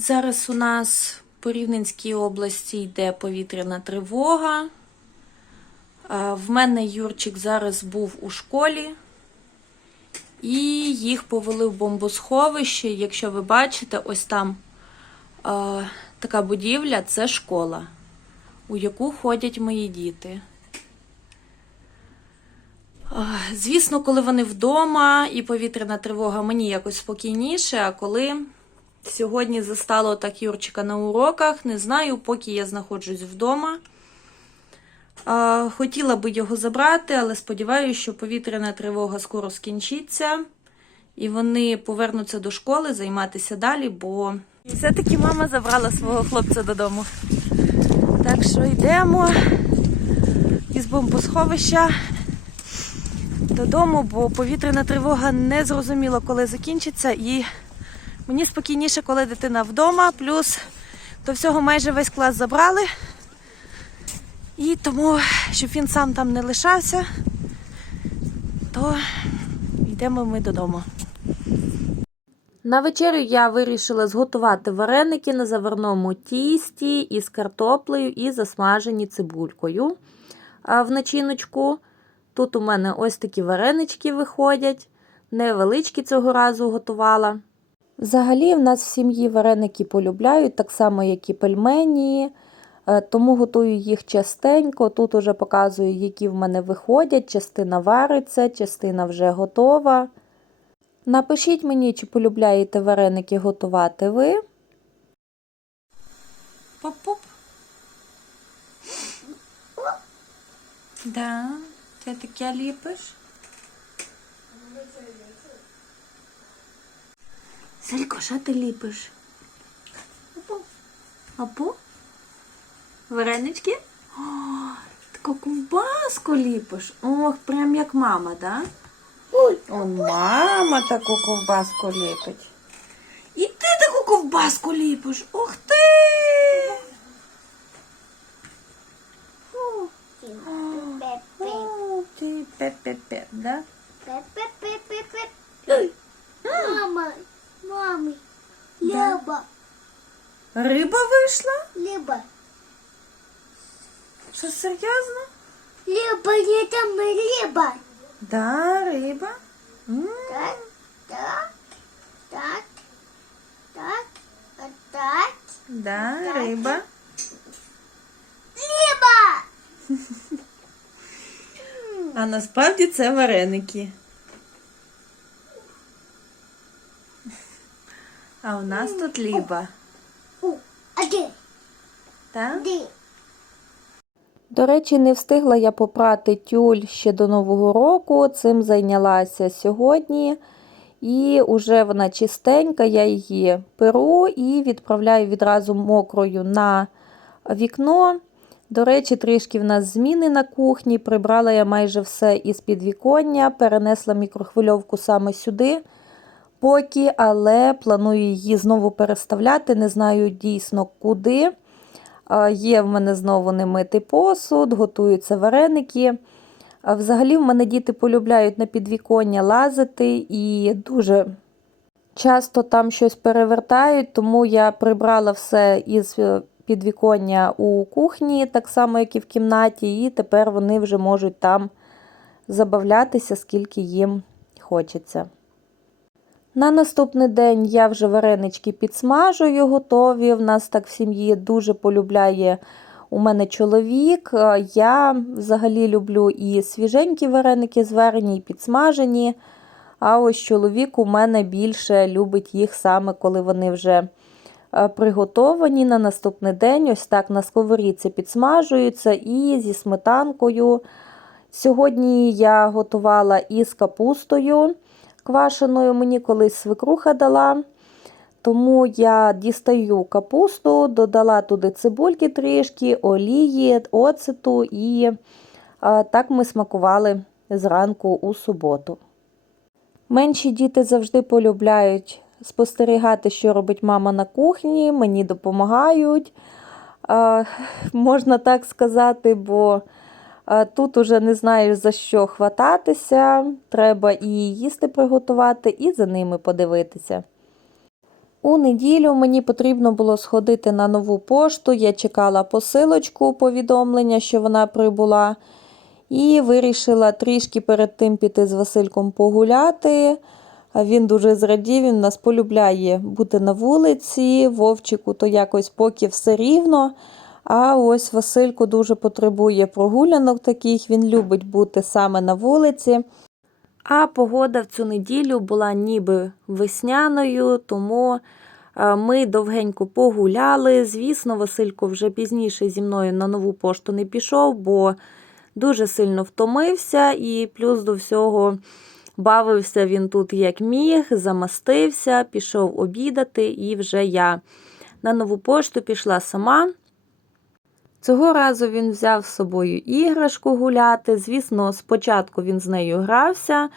Зараз у нас по Рівненській області йде повітряна тривога. В мене Юрчик зараз був у школі, і їх повели в бомбосховище. Якщо ви бачите, ось там е, така будівля це школа, у яку ходять мої діти. Е, Звісно, коли вони вдома і повітряна тривога, мені якось спокійніше, а коли сьогодні застало так Юрчика на уроках, не знаю, поки я знаходжусь вдома. Хотіла би його забрати, але сподіваюся, що повітряна тривога скоро скінчиться, і вони повернуться до школи займатися далі, бо все-таки мама забрала свого хлопця додому. Так що йдемо із бомбосховища додому, бо повітряна тривога не зрозуміла, коли закінчиться, і мені спокійніше, коли дитина вдома, плюс до всього майже весь клас забрали. І тому, щоб він сам там не лишався, то йдемо ми додому. На вечерю я вирішила зготувати вареники на заварному тісті із картоплею і засмажені цибулькою в начиночку. Тут у мене ось такі варенички виходять. Невеличкі цього разу готувала. Взагалі, в нас в сім'ї вареники полюбляють, так само, як і пельмені. Е, Тому готую їх частенько. Тут уже показую, які в мене виходять. Частина вариться, частина вже готова. Напишіть мені, чи полюбляєте вареники готувати ви. Поп-поп. Да, ти таке ліпиш? Селько, що ти ліпиш? Апу. Апу? Варенички? О, таку ковбаску ліпиш. Ох, прям як мама, да? Ой, Он мама таку ковбаску ліпить. І ти таку ковбаску ліпиш. Ух ти! ти, пе-пе-пе, да? Пе-пе-пе-пе-пе. Ой. Мама, мамы, Леба, Риба вийшла? Леба, Що серйозно? Леба, не там Леба. Да, риба. М, Так, так, так, так, так. Да, риба. Леба! А насправді це вареники. А у нас тут ліба. Так? До речі, не встигла я попрати тюль ще до Нового року. Цим зайнялася сьогодні. І вже вона чистенька, я її перу і відправляю відразу мокрою на вікно. До речі, трішки в нас зміни на кухні. Прибрала я майже все із підвіконня, перенесла мікрохвильовку саме сюди поки, але планую її знову переставляти. Не знаю дійсно куди. Є в мене знову немитий посуд, готуються вареники. Взагалі, в мене діти полюбляють на підвіконня лазити і дуже часто там щось перевертають, тому я прибрала все із е, підвіконня у кухні, так само, як і в кімнаті, і тепер вони вже можуть там забавлятися, скільки їм хочеться. На наступний день я вже варенички підсмажую, готові. В нас так в сім'ї дуже полюбляє у мене чоловік. Е, Я взагалі люблю і свіженькі вареники зварені, і підсмажені. А ось чоловік у мене більше любить їх саме, коли вони вже е, приготовані на наступний день. Ось так на сковорідці підсмажуються і зі сметанкою. Сьогодні я готувала із капустою квашеною, мені колись свекруха дала. Тому я дістаю капусту, додала туди цибульки трішки, олії, оцету, і так ми смакували зранку у суботу. Менші діти завжди полюбляють спостерігати, що робить мама на кухні, мені допомагають. Можна так сказати, бо тут уже не знаєш за що хвататися. Треба і їсти приготувати, і за ними подивитися. У неділю мені потрібно було сходити на нову пошту. Я чекала посилочку повідомлення, що вона прибула, і вирішила трішки перед тим піти з Васильком погуляти. Він дуже зрадів, він нас полюбляє бути на вулиці. Вовчику то якось поки все рівно. А ось Василько дуже потребує прогулянок таких, він любить бути саме на вулиці. А погода в цю неділю була ніби весняною, тому е, ми довгенько погуляли. Звісно, Василько вже пізніше зі мною на нову пошту не пішов, бо дуже сильно втомився, і плюс до всього бавився він тут як міг, замастився, пішов обідати, і вже я на нову пошту пішла сама. Цього разу він взяв з собою іграшку гуляти. Звісно, спочатку він з нею грався,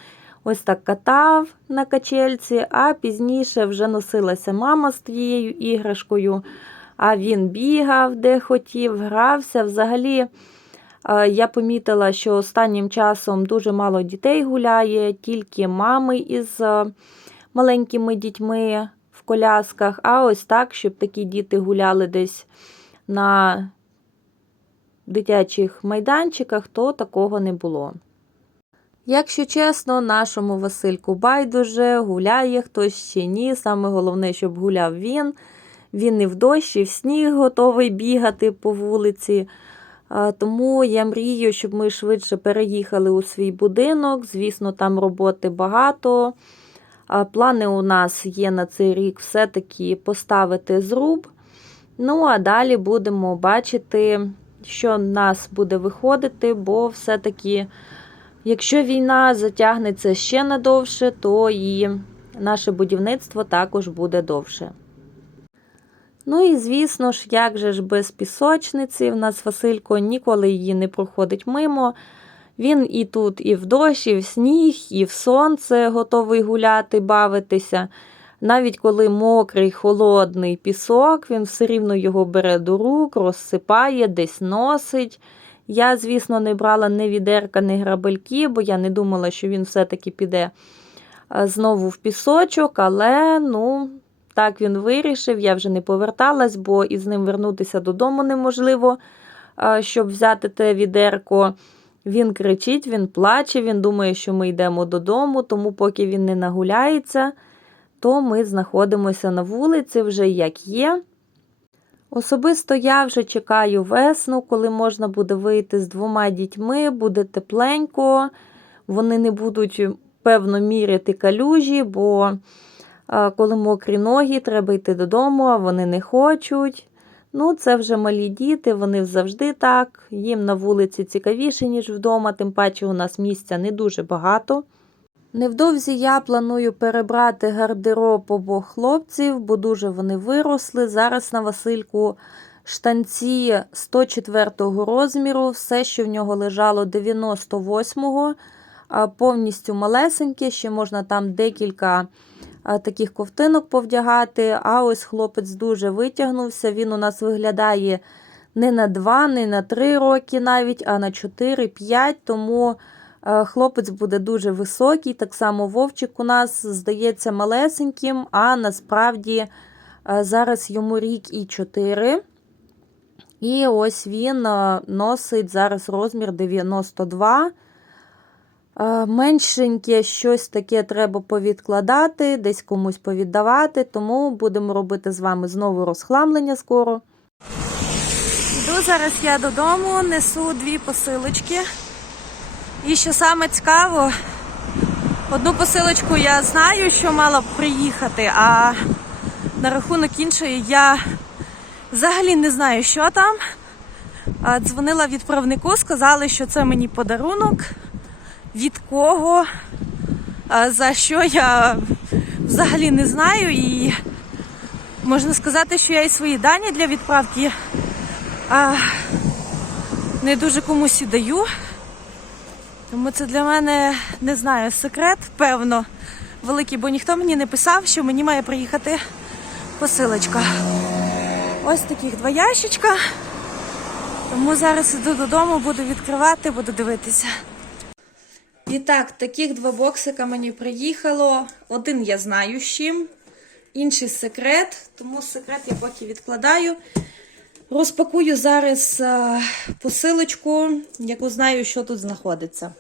ось так катав на качельці, а пізніше вже носилася мама з тією іграшкою, а він бігав де хотів, грався. Взагалі, е, я помітила, що останнім часом дуже мало дітей гуляє, тільки мами із е, маленькими дітьми в колясках, а ось так, щоб такі діти гуляли десь на дитячих майданчиках, то такого не було. Якщо чесно, нашому Васильку байдуже гуляє хтось чи ні. Саме головне, щоб гуляв він. Він і в дощ, і в сніг готовий бігати по вулиці. Тому я мрію, щоб ми швидше переїхали у свій будинок. Звісно, там роботи багато. Плани у нас є на цей рік все-таки поставити зруб. Ну, а далі будемо бачити, що нас буде виходити, бо все-таки, якщо війна затягнеться ще надовше, то і наше будівництво також буде довше. Ну і звісно ж, як же ж без пісочниці, в нас Василько ніколи її не проходить мимо. Він і тут, і в дощ, і в сніг, і в сонце готовий гуляти, бавитися. Навіть коли мокрий, холодний пісок, він все рівно його бере до рук, розсипає, десь носить. Я, звісно, не брала ні відерка, ні грабельки, бо я не думала, що він все-таки піде знову в пісочок, але ну, так він вирішив, я вже не поверталась, бо із ним вернутися додому неможливо, щоб взяти те відерко. Він кричить, він плаче, він думає, що ми йдемо додому, тому поки він не нагуляється то ми знаходимося на вулиці вже як є. Особисто я вже чекаю весну, коли можна буде вийти з двома дітьми, буде тепленько, вони не будуть, певно, міряти калюжі, бо коли мокрі ноги, треба йти додому, а вони не хочуть. Ну, це вже малі діти, вони завжди так. Їм на вулиці цікавіше, ніж вдома, тим паче у нас місця не дуже багато. Невдовзі я планую перебрати гардероб обох хлопців, бо дуже вони виросли. Зараз на Васильку штанці 104 розміру, все, що в нього лежало 98-го, а повністю малесеньке, ще можна там декілька таких ковтинок повдягати. А ось хлопець дуже витягнувся. Він у нас виглядає не на 2, не на 3 роки навіть, а на 4-5, тому. Е, Хлопець буде дуже високий, так само вовчик у нас здається малесеньким, а насправді е, зараз йому рік і 4. І ось він е, носить зараз розмір 92. Е, Меншеньке щось таке треба повідкладати, десь комусь повіддавати, тому будемо робити з вами знову розхламлення скоро. Йду зараз я додому, несу дві посилочки. І що саме цікаво, одну посилочку я знаю, що мала б приїхати, а на рахунок іншої я взагалі не знаю, що там. Дзвонила відправнику, сказали, що це мені подарунок. Від кого, за що я взагалі не знаю. І можна сказати, що я і свої дані для відправки не дуже комусь і даю. Тому це для мене не знаю, секрет, певно, великий, бо ніхто мені не писав, що мені має приїхати посилочка. Ось таких два ящичка. Тому зараз іду додому, буду відкривати, буду дивитися. І так, таких два боксика мені приїхало. Один я знаю з чим. інший секрет, тому секрет я поки відкладаю. Розпакую зараз е, посилочку, яку знаю, що тут знаходиться.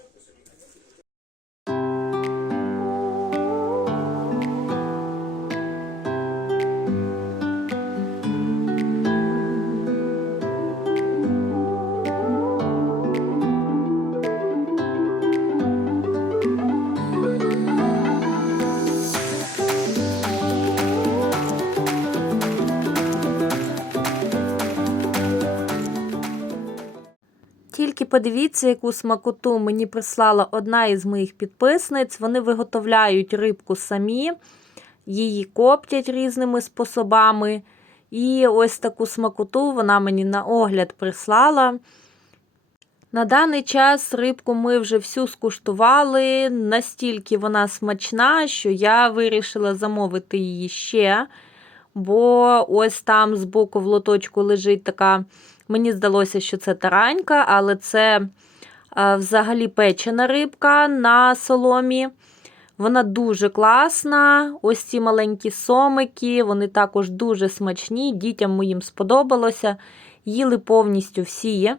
Тільки подивіться, яку смакоту мені прислала одна із моїх підписниць. Вони виготовляють рибку самі, її коптять різними способами. І ось таку смакоту вона мені на огляд прислала. На даний час рибку ми вже всю скуштували, настільки вона смачна, що я вирішила замовити її ще. Бо ось там збоку в лоточку лежить така, мені здалося, що це таранька, але це е, взагалі печена рибка на соломі. Вона дуже класна. Ось ці маленькі сомики, вони також дуже смачні. Дітям моїм сподобалося. Їли повністю всі.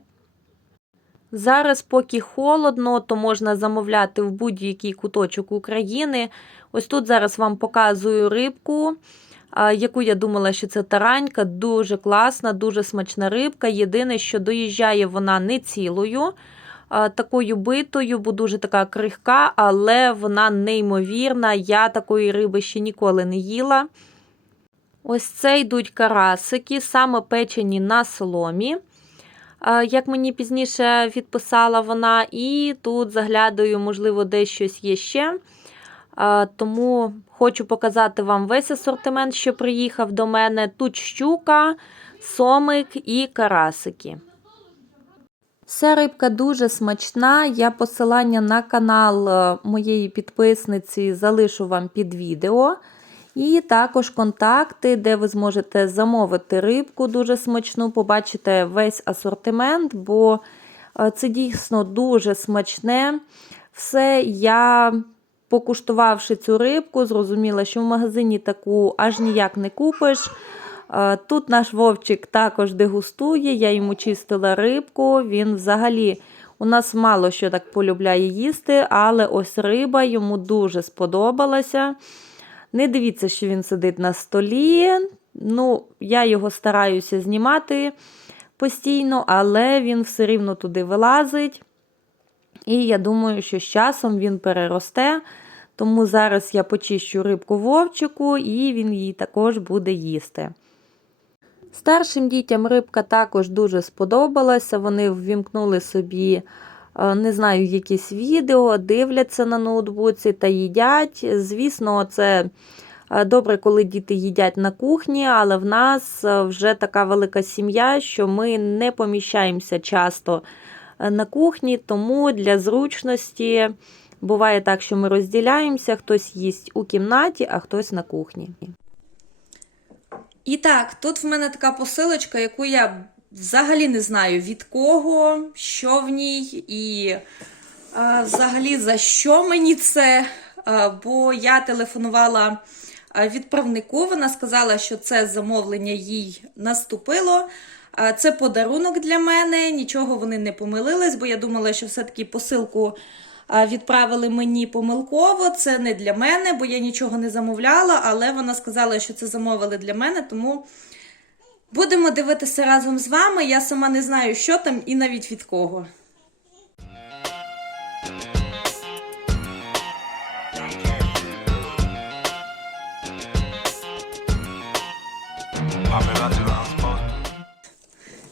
Зараз, поки холодно, то можна замовляти в будь-який куточок України. Ось тут зараз вам показую рибку, яку я думала, що це таранька. Дуже класна, дуже смачна рибка. Єдине, що доїжджає вона не цілою, такою битою, бо дуже така крихка, але вона неймовірна. Я такої риби ще ніколи не їла. Ось це йдуть карасики, саме печені на соломі. Як мені пізніше відписала вона, і тут заглядаю, можливо, десь щось є ще. Тому хочу показати вам весь асортимент, що приїхав до мене. Тут щука, сомик і карасики. Ця рибка дуже смачна. Я посилання на канал е, моєї підписниці залишу вам під відео. І також контакти, де ви зможете замовити рибку дуже смачну, побачите весь асортимент, бо е, це дійсно дуже смачне. Все я, покуштувавши цю рибку, зрозуміла, що в магазині таку аж ніяк не купиш. Тут наш вовчик також дегустує, я йому чистила рибку. Він взагалі у нас мало що так полюбляє їсти, але ось риба йому дуже сподобалася. Не дивіться, що він сидить на столі. Ну, я його стараюся знімати постійно, але він все рівно туди вилазить. І я думаю, що з часом він переросте. Тому зараз я почищу рибку вовчику, і він її також буде їсти. Старшим дітям рибка також дуже сподобалася. Вони ввімкнули собі, е, не знаю, якісь відео, дивляться на ноутбуці та їдять. Звісно, це е, добре, коли діти їдять на кухні, але в нас е, вже така велика сім'я, що ми не поміщаємося часто на кухні, тому для зручності буває так, що ми розділяємося, хтось їсть у кімнаті, а хтось на кухні. І так, тут в мене така посилочка, яку я взагалі не знаю від кого, що в ній, і е, взагалі за що мені це. Е, бо я телефонувала е, відправнику, вона сказала, що це замовлення їй наступило. Е, Це подарунок для мене, нічого вони не помилились, бо я думала, що все-таки посилку а, відправили мені помилково. Це не для мене, бо я нічого не замовляла, але вона сказала, що це замовили для мене, тому будемо дивитися разом з вами. Я сама не знаю, що там і навіть від кого.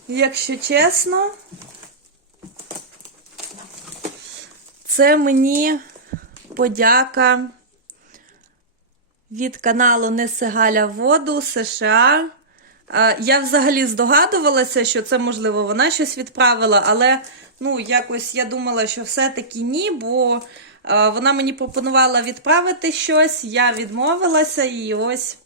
Якщо чесно, це мені подяка від каналу Неси Галя Воду США. Я взагалі здогадувалася, що це, можливо, вона щось відправила, але ну, якось я думала, що все-таки ні, бо вона мені пропонувала відправити щось, я відмовилася і ось.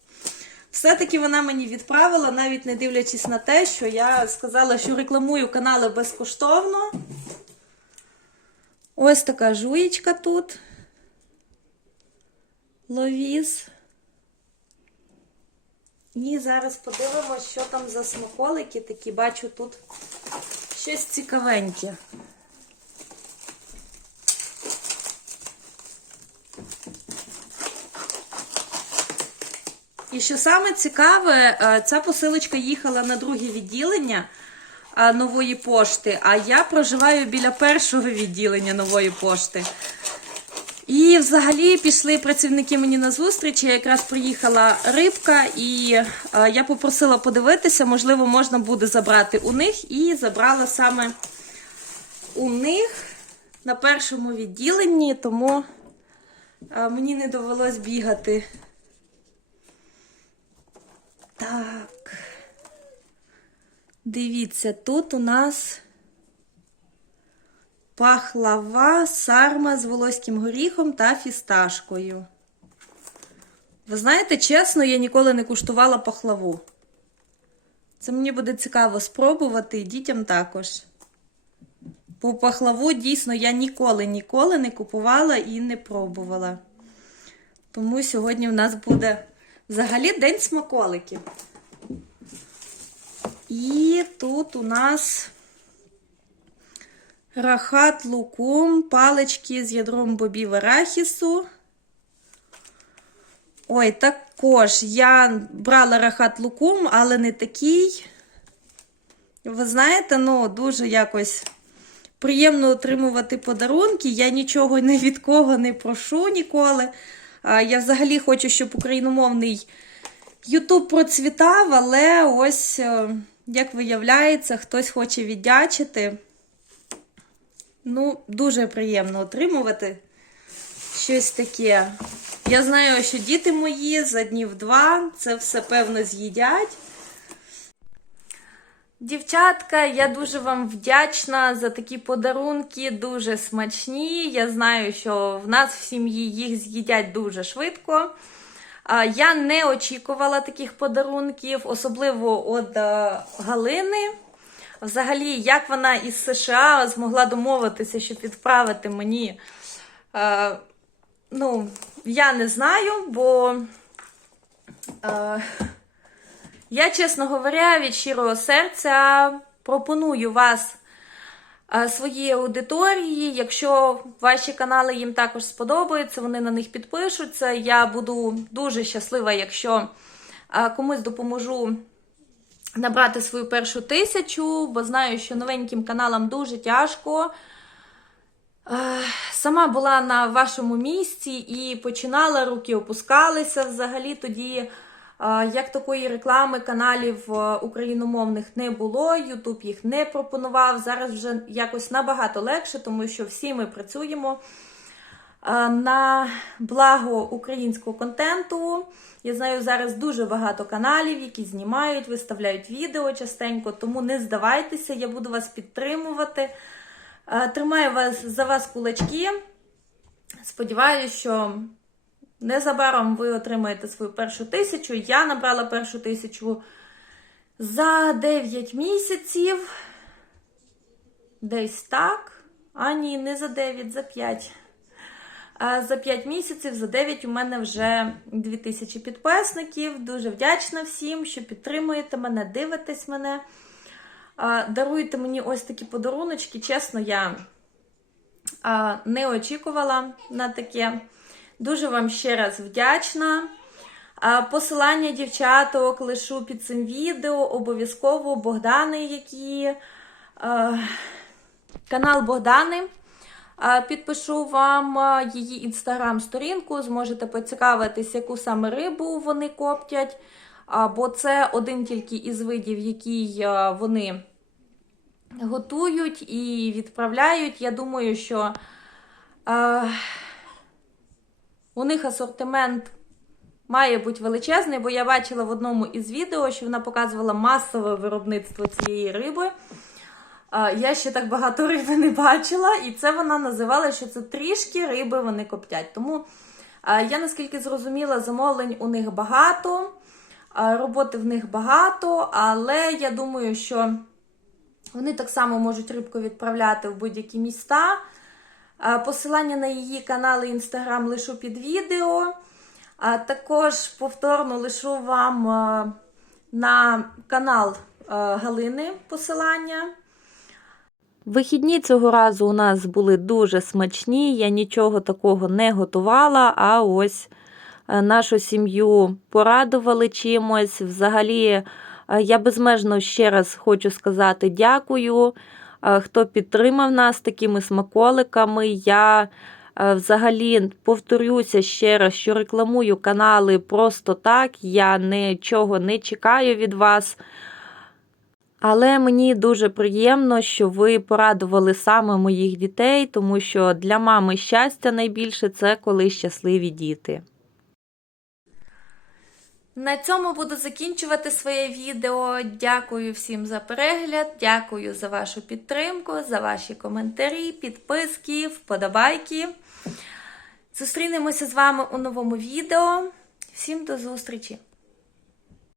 Все-таки вона мені відправила, навіть не дивлячись на те, що я сказала, що рекламую канали безкоштовно. Ось така жуєчка тут. Ловіз. І зараз подивимося, що там за смаколики такі. Бачу тут щось цікавеньке. І що саме цікаве, е, ця посилочка їхала на друге відділення нової пошти, а я проживаю біля першого відділення нової пошти. І взагалі пішли працівники мені на зустріч. Я якраз приїхала рибка, і е, я попросила подивитися, можливо, можна буде забрати у них. І забрала саме у них на першому відділенні, тому е, мені не довелось бігати. Так. Дивіться, тут у нас пахлава, сарма з волоським горіхом та фісташкою. Ви знаєте, чесно, я ніколи не куштувала пахлаву. Це мені буде цікаво спробувати і дітям також. Бо пахлаву дійсно я ніколи, ніколи не купувала і не пробувала. Тому сьогодні в нас буде взагалі день смаколиків. І тут у нас рахат лукум, палички з ядром бобів арахісу. Ой, також я брала рахат лукум, але не такий. Ви знаєте, ну, дуже якось приємно отримувати подарунки. Я нічого ні від кого не прошу ніколи. Я взагалі хочу, щоб україномовний Ютуб процвітав, але ось, е, як виявляється, хтось хоче віддячити. Ну, дуже приємно отримувати щось таке. Я знаю, що діти мої за днів два це все певно з'їдять. Дівчатка, я дуже вам вдячна за такі подарунки, дуже смачні. Я знаю, що в нас в сім'ї їх з'їдять дуже швидко. Я не очікувала таких подарунків, особливо від е, Галини. Взагалі, як вона із США змогла домовитися, щоб відправити мені. Е, ну, я не знаю, бо. Е, я, чесно говоря, від щирого серця пропоную вас своїй аудиторії. Якщо ваші канали їм також сподобаються, вони на них підпишуться. Я буду дуже щаслива, якщо е, комусь допоможу набрати свою першу тисячу, бо знаю, що новеньким каналам дуже тяжко. Е, Сама була на вашому місці і починала, руки опускалися взагалі тоді. Як такої реклами каналів е, україномовних не було, Ютуб їх не пропонував. Зараз вже якось набагато легше, тому що всі ми працюємо е, на благо українського контенту. Я знаю зараз дуже багато каналів, які знімають, виставляють відео частенько, тому не здавайтеся, я буду вас підтримувати. Е, Тримаю вас за вас кулачки. Сподіваюся, що незабаром ви отримаєте свою першу тисячу. Я набрала першу тисячу за 9 місяців. Десь так. А ні, не за 9, за 5. А за 5 місяців, за 9 у мене вже 2000 підписників. Дуже вдячна всім, що підтримуєте мене, дивитесь мене. Даруєте мені ось такі подаруночки. Чесно, я не очікувала на таке. Дуже вам ще раз вдячна. Посилання дівчаток лишу під цим відео. Обов'язково Богдани, які. Канал Богдани. Підпишу вам її інстаграм-сторінку, зможете поцікавитись, яку саме рибу вони коптять. Бо це один тільки із видів, який вони готують і відправляють. Я думаю, що у них асортимент має бути величезний, бо я бачила в одному із відео, що вона показувала масове виробництво цієї риби. Я ще так багато риби не бачила, і це вона називала, що це трішки риби вони коптять. Тому я наскільки зрозуміла, замовлень у них багато, роботи в них багато, але я думаю, що вони так само можуть рибку відправляти в будь-які міста. Посилання на її канали Інстаграм лишу під відео. Також повторно лишу вам на канал Галини посилання. Вихідні цього разу у нас були дуже смачні, я нічого такого не готувала, а ось е, нашу сім'ю порадували чимось. Взагалі, е, я безмежно ще раз хочу сказати дякую, хто підтримав нас такими смаколиками. Я е, взагалі повторюся ще раз, що рекламую канали просто так. Я нічого не чекаю від вас. Але мені дуже приємно, що ви порадували саме моїх дітей, тому що для мами щастя найбільше це коли щасливі діти. На цьому буду закінчувати своє відео. Дякую всім за перегляд, дякую за вашу підтримку, за ваші коментарі, підписки, вподобайки. Зустрінемося з вами у новому відео. Всім до зустрічі!